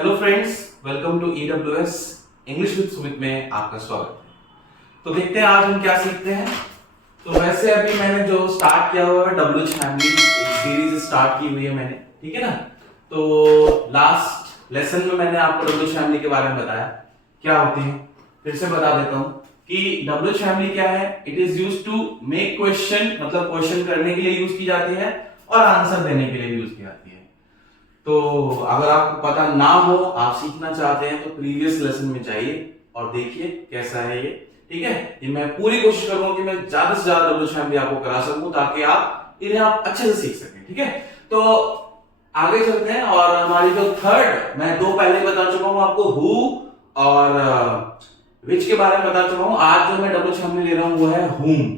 Hello friends, welcome to EWS English with Sumit में आपका स्वागत है। तो देखते हैं आज हम क्या सीखते हैं। तो वैसे अभी मैंने जो स्टार्ट किया हुआ है WH फैमिली एक सीरीज स्टार्ट की हुई है मैंने, ठीक है ना। तो लास्ट लेसन में मैंने आपको WH फैमिली के बारे में बताया क्या होती है। फिर से बता देता हूँ कि WH फैमिली क्या है। It is used to make question, मतलब क्वेश्चन करने के लिए यूज की जाती है और आंसर देने के लिए यूज की जाती है। तो अगर आपको पता ना हो, आप सीखना चाहते हैं तो प्रीवियस लेसन में जाइए और देखिए कैसा है ये, ठीक है। ये मैं पूरी कोशिश करूंगा कि मैं ज्यादा से ज्यादा WH फैमिली आपको करा सकूं ताकि इन्हें आप अच्छे से सीख सकें, ठीक है। तो आगे चलते हैं और हमारी जो थर्ड, मैं दो पहले बता चुका हूं आपको, हु और विच के बारे में बता चुका हूं। आज जो मैं WH फैमिली ले रहा हूं वो है हुम,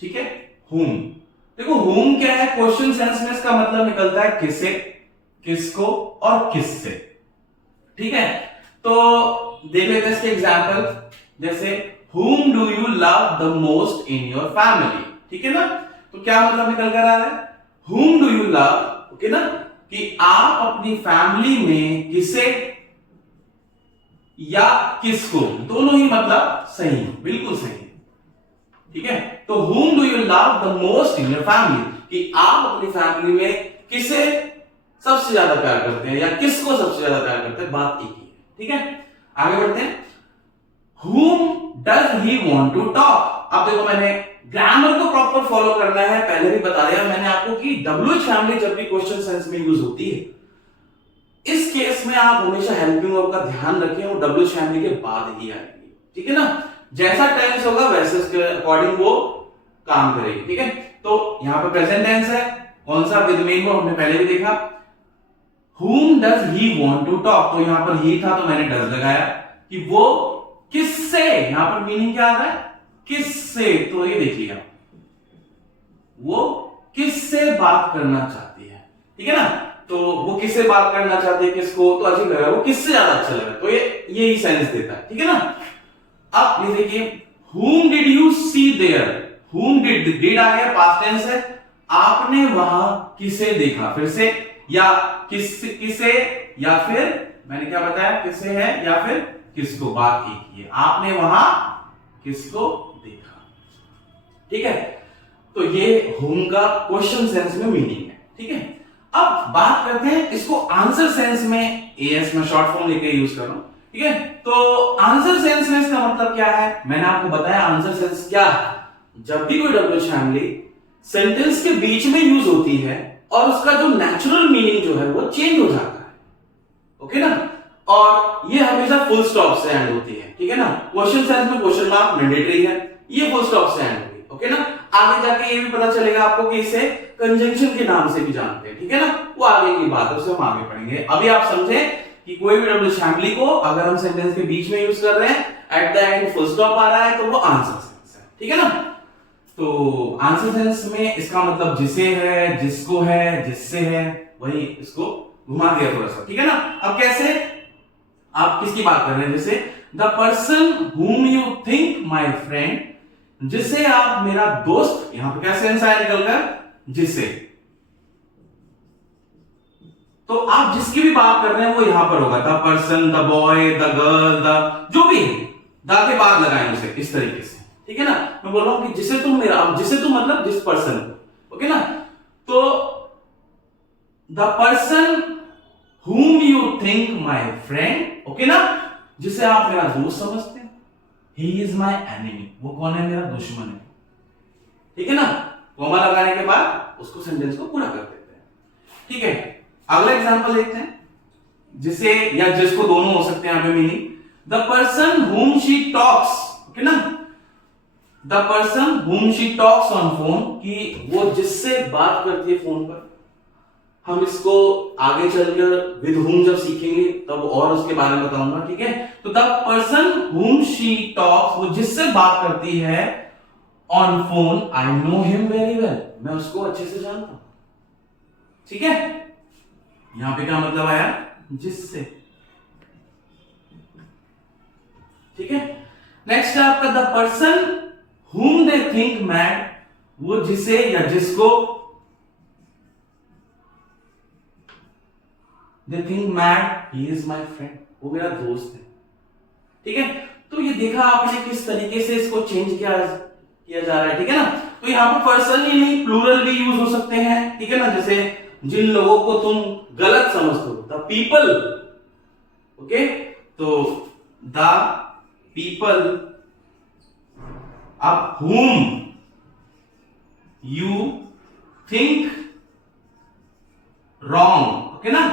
ठीक है। हुम, देखो हुम क्या है, क्वेश्चन सेंस में इसका मतलब निकलता है किसे, किसको और किससे, ठीक है। तो देख लेते हैं इसके एग्जांपल, जैसे whom do you love the most in your family, ठीक है ना। तो क्या मतलब निकल कर आ रहा है, whom do you love, okay ना, कि आप अपनी फैमिली में किसे या किसको, दोनों ही मतलब सही, बिल्कुल सही, ठीक है। तो whom do you love the most in your family, कि आप अपनी फैमिली में किसे सबसे ज्यादा प्यार करते हैं या किसको सबसे ज्यादा प्यार करते हैं, बात एक ही है, ठीक है। आगे बढ़ते हैं, whom does he want to talk। अब देखो मैंने ग्रामर को प्रॉपर फॉलो करना है, पहले भी बता दिया मैंने आपको कि WH फैमिली जब भी क्वेश्चन सेंस में यूज होती है, इस केस में आप हमेशा हेल्पिंग वर्ब का ध्यान रखें और WH फैमिली के बाद ही आएगी, ठीक है ना। जैसा टेंस होगा वैसे उसके अकॉर्डिंग वो काम करेगी, ठीक है। तो यहां पर प्रेजेंट टेंस है, कौन सा, विद मेन वर्ब, हमने पहले भी देखा। Whom does he want to talk, तो यहां पर he था तो मैंने does लगाया कि वो किससे, यहां पर मीनिंग क्या आ रहा है, किससे। तो ये देखिएगा, वो किससे बात करना चाहती है, ठीक है ना। तो वो किससे बात करना चाहती है, किसको, तो अजीब लग रहा है, वो किससे ज्यादा अच्छा लग रहा है, तो ये ही सेंस देता है, ठीक है ना। अब ये देखिए, whom did you see there, whom did आ गया, पास्ट टेंस है, आपने वहां किसे देखा, फिर से, या किसे या फिर मैंने क्या बताया, किसे है या फिर किसको, बात एक ही है, आपने वहां किसको देखा, ठीक है। तो ये whom का क्वेश्चन सेंस में मीनिंग है, ठीक है। अब बात करते हैं इसको आंसर सेंस में, एएस में शॉर्ट फॉर्म लेके यूज कर रहा हूं, ठीक है। तो आंसर सेंस में इसका मतलब क्या है, मैंने आपको बताया आंसर सेंस क्या है। जब भी कोई WH फैमिली सेंटेंस के बीच में यूज होती है और उसका जो नेचुरल मीनिंग जो है वो चेंज हो जाता है, ओके ना। और ये हमेशा फुल स्टॉप से एंड होती है, ठीक है ना। क्वेश्चन सेंस में क्वेश्चन मार्क मैंडेटरी है, ये फुल स्टॉप से एंड होगी, ओके ना। आगे जाके ये भी पता चलेगा आपको कि इसे कंजंक्शन के नाम से भी जानते हैं, ठीक है ना। वो आगे की बात है, उसे हम आगे पढ़ेंगे। अभी आप समझे कि कोई भी WH फैमिली को अगर हम सेंटेंस के बीच में यूज कर रहे हैं, at the end full stop आ रहा है, तो वो आंसर सेंस है, ठीक है ना। तो आंसर सेंस में इसका मतलब जिसे है, जिसको है, जिससे है, वही इसको घुमा दिया थोड़ा सा, ठीक है ना। अब कैसे, आप किसकी बात कर रहे हैं, जैसे the person whom you think my friend, जिसे आप मेरा दोस्त, यहां पर क्या सेंस आया निकलकर, जिसे। तो आप जिसकी भी बात कर रहे हैं वो यहां पर होगा, the person, the boy, the girl, the जो भी है, द के बाद लगाएं उसे इस तरीके से, ठीक है ना। मैं बोल रहा हूं कि जिसे तुम मेरा, जिसे तुम मतलब जिस पर्सन को, ओके ना। तो the person whom you think my friend, okay ना, जिसे आप मेरा दोस्त समझते हैं, he is my enemy, वो कौन है, मेरा दुश्मन है, ठीक है ना। कॉमा लगाने के बाद उसको सेंटेंस को पूरा कर देते हैं, ठीक है। अगला एग्जांपल देखते हैं, जिसे या जिसको दोनों हो सकते हैं यहां पे meaning, the person whom she talks, okay ना, the person whom she talks on phone, कि वो जिससे बात करती है फोन पर। हम इसको आगे चलकर विद whom जब सीखेंगे तब और उसके बारे में बताऊंगा, ठीक है। तो the person whom she talks, वो जिससे बात करती है on phone, I know him very well, मैं उसको अच्छे से जानता हूं, ठीक है। यहां पे क्या मतलब आया, जिससे, ठीक है। नेक्स्ट है आपका the person whom they think mad, वो जिसे या जिसको they think mad he is my friend, वो मेरा दोस्त है। ठीक है, तो ये देखा आपने किस तरीके से इसको चेंज किया जा रहा है। ठीक है ना, तो यहाँ पर पर्सन ही नहीं प्लूरल भी यूज हो सकते हैं। ठीक है ना, जैसे जिन लोगों को तुम गलत समझते हो, द पीपल, ओके, तो the people of whom you think wrong, okay ना,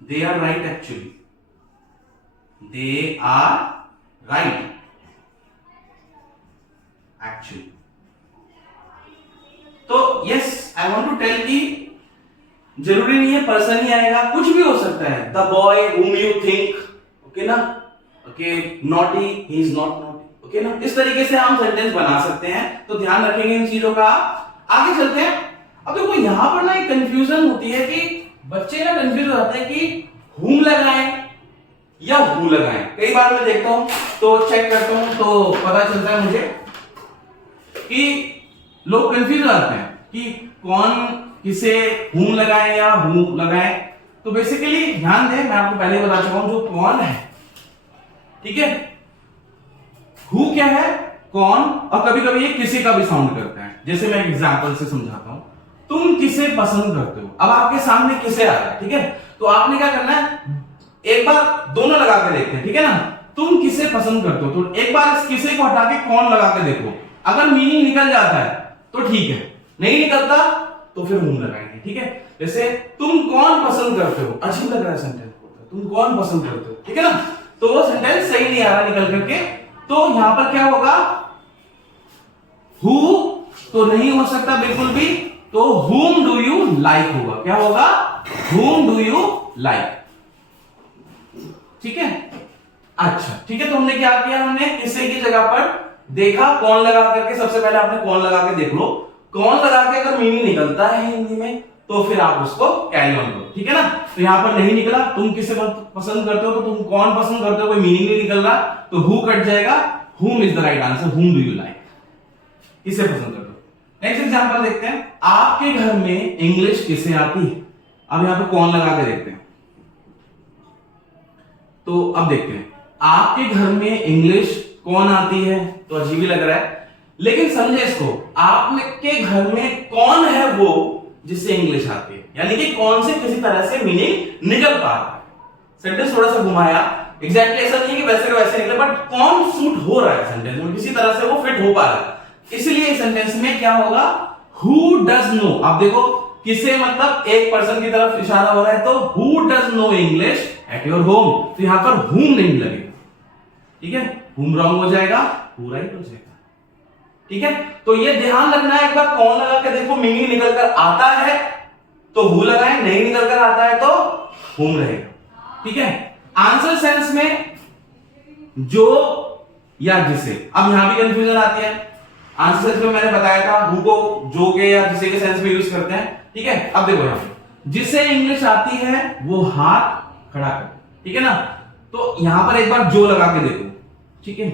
they are right actually, they are right actually। तो yes, I want to tell कि जरूरी नहीं है पर्सन ही आएगा, कुछ भी हो सकता है। The boy whom you think, okay ना, okay, naughty he is not naughty, okay ना, इस तरीके से हम सेंटेंस बना सकते हैं। तो ध्यान रखेंगे इन चीजों का। आगे चलते हैं। अब देखो यहां पर ना एक कंफ्यूजन होती है कि बच्चे ना कंफ्यूज हो जाते हैं कि whom लगाएं या who लगाएं। कई बार मैं देखता हूं तो चेक करता हूं तो पता चलता है मुझे कि लोग कंफ्यूज हो जाते हैं कि कौन किसे whom लगाएं या who लगाएं। तो बेसिकली ध्यान दें, मैं आपको पहले बता चुका हूं जो कौन है, ठीक है, हु क्या है, कौन, और कभी कभी ये किसी का भी साउंड करता है। जैसे मैं एग्जांपल से समझाता हूं, तुम किसे पसंद करते हो। अब आपके सामने किसे आ रहा है, ठीक है, तो आपने क्या करना है, एक बार दोनों लगा के देखते हैं। ठीक है ना, तुम किसे पसंद करते हो, तो एक बार इस किसे को हटा के कौन लगा के देखो। अगर मीनिंग निकल जाता है तो ठीक है, नहीं निकलता तो फिर हुम लगाएंगे। ठीक है, जैसे तुम कौन पसंद करते हो, अजीब लग रहा है सेंटेंस, तुम कौन पसंद करते हो, ठीक है ना, तो वो सेंटेंस सही नहीं आ रहा निकल करके। तो यहां पर क्या होगा, हु तो नहीं हो सकता बिल्कुल भी, तो whom do you like होगा। क्या होगा, whom do you like। ठीक है, अच्छा ठीक है, तो हमने क्या किया, हमने किसे की जगह पर देखा कौन लगा करके। सबसे पहले आपने कौन लगा के देख लो, कौन लगा के अगर मीनिंग निकलता है हिंदी में तो फिर आप उसको कैरी ऑन करो। ठीक है ना, तो यहां पर नहीं निकला, तुम किसे पसंद करते हो, तो तुम कौन पसंद करते हो, कोई मीनिंग नहीं निकल रहा, तो हु कट जाएगा, whom is the right answer, whom do you like, किसे पसंद करते हो। नेक्स्ट एग्जांपल देखते हैं, आपके घर में इंग्लिश किसे आती है। अब यहां पे कौन लगा के देखते हैं, तो अब देखते हैं आपके घर में इंग्लिश कौन आती है, तो अजीब ही लग रहा है, लेकिन समझे इसको, आपके घर में कौन है वो जिससे इंग्लिश आती है, यानी कि कौन से किसी तरह से मीनिंग निकल पा रहा है। सेंटेंस थोड़ा सा घुमाया, एग्जैक्टली ऐसा नहीं कि वैसे का वैसे निकले, बट कौन सूट हो रहा है सेंटेंस में, किसी तरह से वो फिट हो पा रहा है। इसलिए सेंटेंस में क्या होगा, हु डज नो। आप देखो किसे मतलब एक पर्सन की तरफ इशारा हो रहा है, तो who does know English at your home, तो यहां पर whom नहीं लगेगा। ठीक है, whom रॉन्ग हो जाएगा, who राइट हो जाएगा। ठीक है, तो ये ध्यान रखना है, एक बार कौन लगा के देखो, मीनिंग निकल कर आता है तो हु लगाएं, नहीं निकल कर आता है तो whom रहेगा। ठीक है, आंसर सेंस में जो या जिसे, अब यहां भी कंफ्यूजन आती है। आंसर सेंस में मैंने बताया था हु को जो के या जिसे के सेंस में यूज करते हैं। ठीक है, अब देखो यहां पे जिसे इंग्लिश आती है वो हाथ खड़ा कर, ठीक है ना, तो यहां पर एक बार जो लगा के देखो। ठीक है,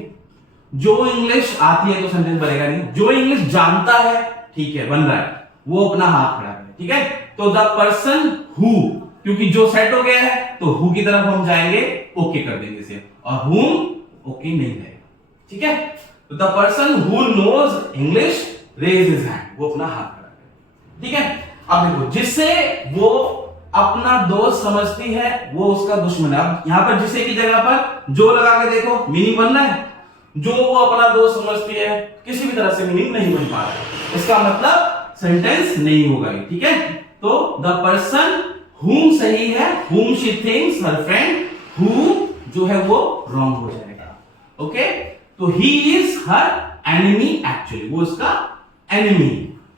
जो इंग्लिश आती है तो सेंटेंस बनेगा नहीं, जो इंग्लिश जानता है, ठीक है, बन रहा है, वो अपना हाथ खड़ा करे। ठीक है, तो द पर्सन हु, क्योंकि जो सेट हो गया है तो हु की तरफ हम जाएंगे, ओके कर देंगे इसे, और हुम ओके नहीं रहेगा। ठीक है, तो the person who knows English raise his hand, वो अपना हाथ खड़ा करे। ठीक है, अब देखो जिससे वो अपना दोस्त समझती है वो उसका दुश्मन है। अब यहां पर जिसे की जगह पर जो लगा के देखो, मीनिंग बनना है, जो वो अपना दोस्त समझती है, किसी भी तरह से मीनिंग नहीं बन पा रहा है, इसका मतलब सेंटेंस नहीं होगा। ठीक है, तो द पर्सन whom सही है, whom she thinks her friend, who जो है वो रॉन्ग हो जाएगा। ओके, तो he is her enemy actually, वो उसका एनिमी।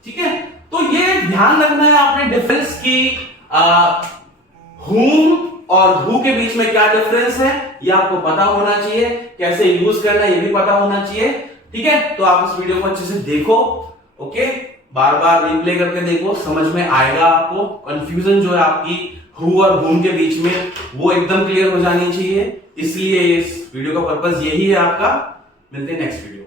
ठीक है, तो ये ध्यान रखना है आपने डिफरेंस की, whom और who के बीच में क्या डिफरेंस है ये आपको पता होना चाहिए, कैसे यूज करना है ये भी पता होना चाहिए। ठीक है, तो आप इस वीडियो को अच्छे से देखो, ओके, बार बार रिप्ले करके देखो, समझ में आएगा आपको। कंफ्यूजन जो है आपकी हु और whom के बीच में वो एकदम क्लियर हो जानी चाहिए, इसलिए इस वीडियो का पर्पस यही है आपका। मिलते हैं नेक्स्ट वीडियो।